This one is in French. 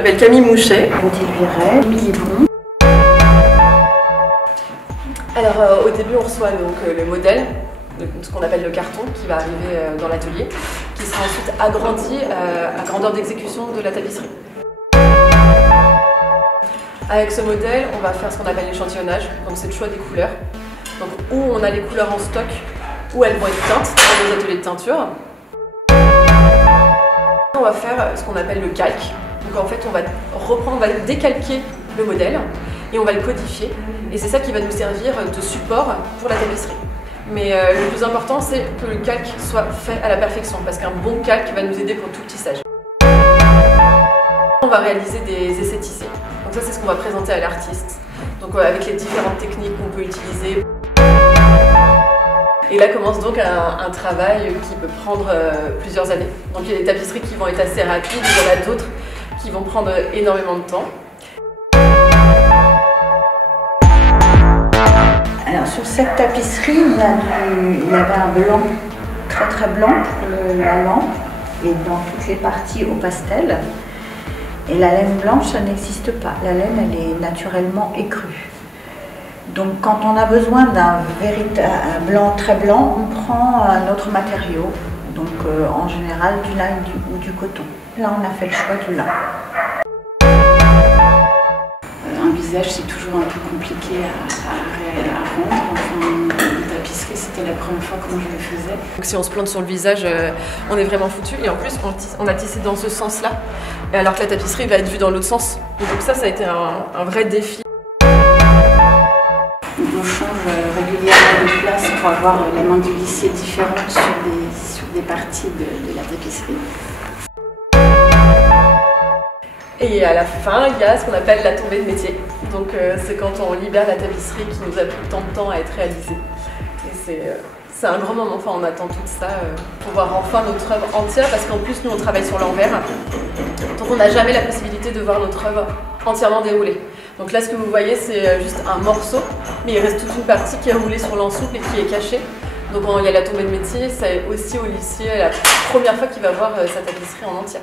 m'appelle Camille Mouchet. Odile Viret, Émilie Bon. Alors au début on reçoit donc le modèle, ce qu'on appelle le carton, qui va arriver dans l'atelier, qui sera ensuite agrandi à grandeur d'exécution de la tapisserie. Avec ce modèle, on va faire ce qu'on appelle l'échantillonnage, donc c'est le choix des couleurs. Donc où on a les couleurs en stock, où elles vont être teintes dans nos ateliers de teinture. On va faire ce qu'on appelle le calque. Donc en fait on va décalquer le modèle et on va le codifier. Et c'est ça qui va nous servir de support pour la tapisserie. Mais le plus important, c'est que le calque soit fait à la perfection, parce qu'un bon calque va nous aider pour tout le tissage. On va réaliser des essais tissés. Donc ça, c'est ce qu'on va présenter à l'artiste. Donc avec les différentes techniques qu'on peut utiliser. Et là commence donc un travail qui peut prendre plusieurs années. Donc il y a des tapisseries qui vont être assez rapides, il y en a d'autres qui vont prendre énormément de temps. Alors sur cette tapisserie, il y avait un blanc, très blanc pour la lampe et dans toutes les parties au pastel. Et la laine blanche, ça n'existe pas. La laine, elle est naturellement écrue. Donc quand on a besoin d'un blanc très blanc, on prend un autre matériau. Donc en général du lin ou du coton. Là, on a fait le choix du lin. Un visage, c'est toujours un peu compliqué à rendre. Enfin, une tapisserie, c'était la première fois que moi je le faisais. Donc si on se plante sur le visage, on est vraiment foutu. Et en plus, on a tissé dans ce sens-là, alors que la tapisserie va être vue dans l'autre sens. Donc ça a été un vrai défi. On change régulièrement de place pour avoir les mains du lissier différentes sur des parties de la tapisserie. Et à la fin, il y a ce qu'on appelle la tombée de métier. Donc c'est quand on libère la tapisserie qui nous a pris tant de temps à être réalisée. Et c'est un grand moment, enfin on attend tout ça pour voir enfin notre œuvre entière, parce qu'en plus nous on travaille sur l'envers. Donc on n'a jamais la possibilité de voir notre œuvre entièrement déroulée. Donc là ce que vous voyez c'est juste un morceau, mais il reste toute une partie qui est roulée sur l'ensouple et qui est cachée. Donc il y a la tombée de métier, c'est aussi au lycée la première fois qu'il va voir sa tapisserie en entière.